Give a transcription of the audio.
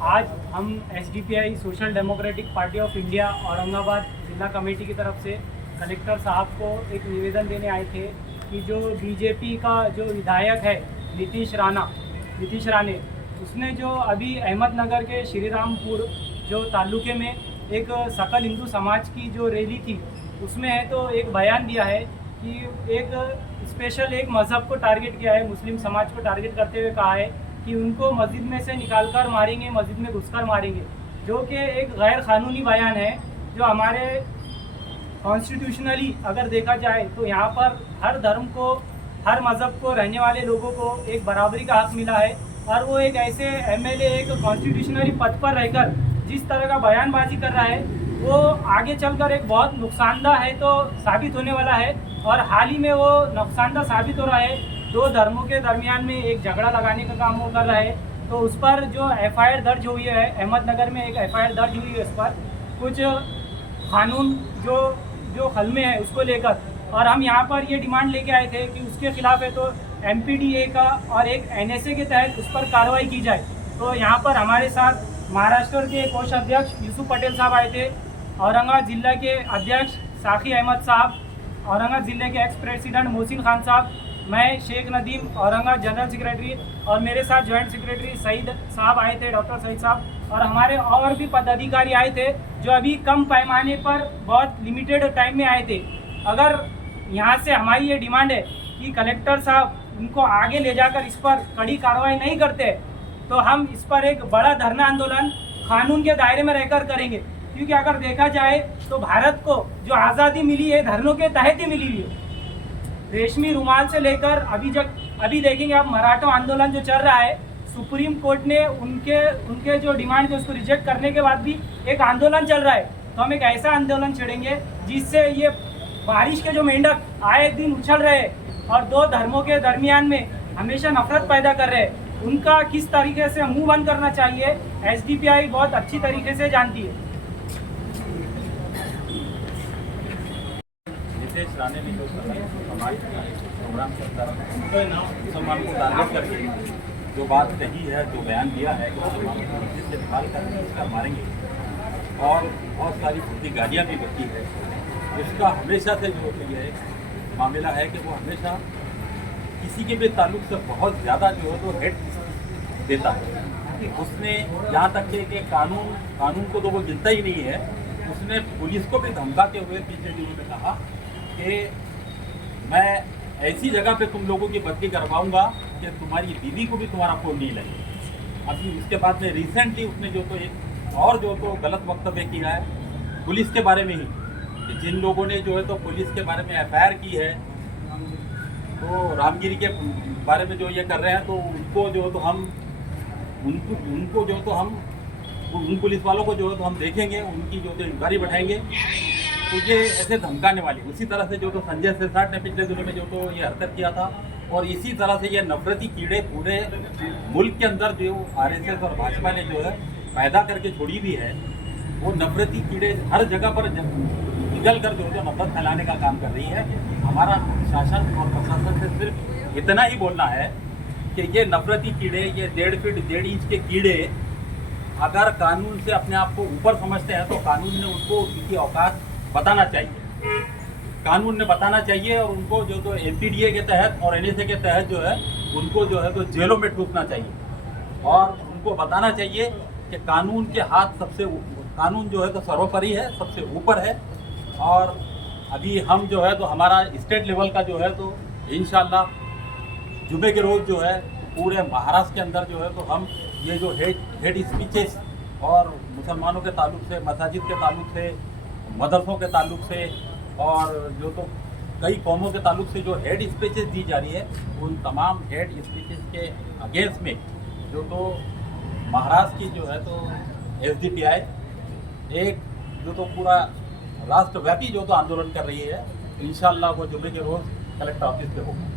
आज हम SDPI social democratic party of India Aurangabad जिला कमेटी की तरफ से कलेक्टर साहब को एक निवेदन देने आए थे कि जो बीजेपी का जो विधायक है नीतीश राणे, उसने जो अभी अहमदनगर के श्री रामपुर जो तालुके में एक सकल हिंदू समाज की जो रैली थी उसमें है तो एक बयान दिया है कि एक स्पेशल एक मज़हब को टारगेट किया है, मुस्लिम समाज को टारगेट करते हुए कहा है कि उनको मस्जिद में से निकालकर मारेंगे, मस्जिद में घुसकर मारेंगे, जो कि एक गैर कानूनी बयान है। जो हमारे कॉन्स्टिट्यूशनली अगर देखा जाए तो यहाँ पर हर धर्म को, हर मज़हब को रहने वाले लोगों को एक बराबरी का हक मिला है और वो एक ऐसे एमएलए एक कॉन्स्टिट्यूशनली पद पर रहकर जिस तरह का बयानबाजी कर रहा है वो आगे चलकर एक बहुत नुकसानदाह है तो साबित होने वाला है। और हाल ही में वो नुकसानदाह साबित हो रहा है, दो धर्मों के दरमियान में एक झगड़ा लगाने का काम वो कर रहा है। तो उस पर जो एफआईआर दर्ज हुई है, अहमदनगर में एक एफआईआर दर्ज हुई है, उस पर कुछ कानून जो हल में है उसको लेकर, और हम यहाँ पर ये डिमांड लेके आए थे कि उसके खिलाफ है तो एमपीडीए का और एक एनएसए के तहत उस पर कार्रवाई की जाए। तो यहाँ पर हमारे साथ महाराष्ट्र के कोषाध्यक्ष यूसुफ पटेल साहब आए थे, औरंगाबाद जिला के अध्यक्ष साकी अहमद साहब, औरंगाबाद जिले के एक्स प्रेसिडेंट मोहसिन खान साहब, मैं शेख नदीम औरंगाबाद जनरल सेक्रेटरी, और मेरे साथ जॉइंट सेक्रेटरी सईद साहब आए थे, डॉक्टर सईद साहब, और हमारे और भी पदाधिकारी आए थे जो अभी कम पैमाने पर बहुत लिमिटेड टाइम में आए थे। अगर यहाँ से हमारी ये डिमांड है कि कलेक्टर साहब उनको आगे ले जाकर इस पर कड़ी कार्रवाई नहीं करते तो हम इस पर एक बड़ा धरना आंदोलन कानून के दायरे में रहकर करेंगे। क्योंकि अगर देखा जाए तो भारत को जो आज़ादी मिली है धर्मों के तहत ही मिली हुई है। रेशमी रुमाल से लेकर अभी देखेंगे आप मराठा आंदोलन जो चल रहा है, सुप्रीम कोर्ट ने उनके जो डिमांड थे उसको रिजेक्ट करने के बाद भी एक आंदोलन चल रहा है। तो हम एक ऐसा आंदोलन छेड़ेंगे जिससे ये बारिश के जो मेंढक आए दिन उछल रहे और दो धर्मों के दरमियान में हमेशा नफरत पैदा कर रहे हैं, उनका किस तरीके से मुंह बंद करना चाहिए एसडीपीआई बहुत अच्छी तरीके से जानती है। नीतीश राणे ने जो हमारे प्रोग्राम करता है मुसलमान को टारगेट करके जो बात कही है, जो बयान दिया है कि मुसलमान को मस्जिद से निकाल कर उसका मारेंगे और बहुत सारी खुदी गालियाँ भी बची है, उसका हमेशा से जो ये मामला है कि वो हमेशा किसी के भी ताल्लुक से बहुत ज़्यादा जो है तो हेट देता है। उसने यहाँ तक कि कानून को तो वो गिनता ही नहीं है, उसने पुलिस को भी धमकाते हुए पीछे दिनों में कहा कि मैं ऐसी जगह पे तुम लोगों की बदली करवाऊंगा कि तुम्हारी बीवी को भी तुम्हारा फोन नहीं लगे। अभी उसके बाद में रिसेंटली उसने जो तो एक और जो तो गलत वक्तव्य किया है पुलिस के बारे में ही, कि जिन लोगों ने जो है तो पुलिस के बारे में एफआईआर की है तो रामगिरी के बारे में जो ये कर रहे हैं तो उनको जो तो हम उनको जो तो हम उन पुलिस वालों को जो है तो हम देखेंगे, उनकी जो तो इंक्वायरी बैठाएंगे। तो ये ऐसे धमकाने वाली, उसी तरह से जो तो संजय सिरसाट ने पिछले दिनों में जो तो ये हरकत किया था, और इसी तरह से ये नफरती कीड़े पूरे मुल्क के अंदर जो आरएसएस और भाजपा ने जो है पैदा करके छोड़ी भी है, वो नफरती कीड़े हर जगह पर निकल कर जो है नफरत फैलाने का काम कर रही है। हमारा शासन और प्रशासन से सिर्फ इतना ही बोलना है कि ये नफरती कीड़े, ये 1.5 फीट 1.5 इंच के कीड़े अगर कानून से अपने आप को ऊपर समझते हैं तो कानून ने उनको उनकी औकात बताना चाहिए, कानून ने बताना चाहिए, और उनको जो तो एमपीडीए के तहत और एनएसए के तहत जो है उनको जो है तो जेलों में ठूसना चाहिए, और उनको बताना चाहिए कि कानून के हाथ कानून जो है तो सर्वोपरि है, सबसे ऊपर है। और अभी हम जो है तो हमारा स्टेट लेवल का जो है तो इंशाल्लाह जुमे के रोज़ जो है पूरे महाराष्ट्र के अंदर जो है तो हम ये जो हेट स्पीचेस और मुसलमानों के ताल्लुक से, मसाजिद के ताल्लुक से, मदरसों के ताल्लुक से और जो तो कई कौमों के ताल्लुक से जो हेड स्पीचेस दी जा रही है, उन तमाम हेड स्पीचेस के अगेंस्ट में जो तो महाराष्ट्र की जो है तो एसडीपीआई एक जो तो पूरा राष्ट्रव्यापी जो तो आंदोलन कर रही है। इंशाल्लाह वो जुमे के रोज़ कलेक्टर ऑफिस पे होगा।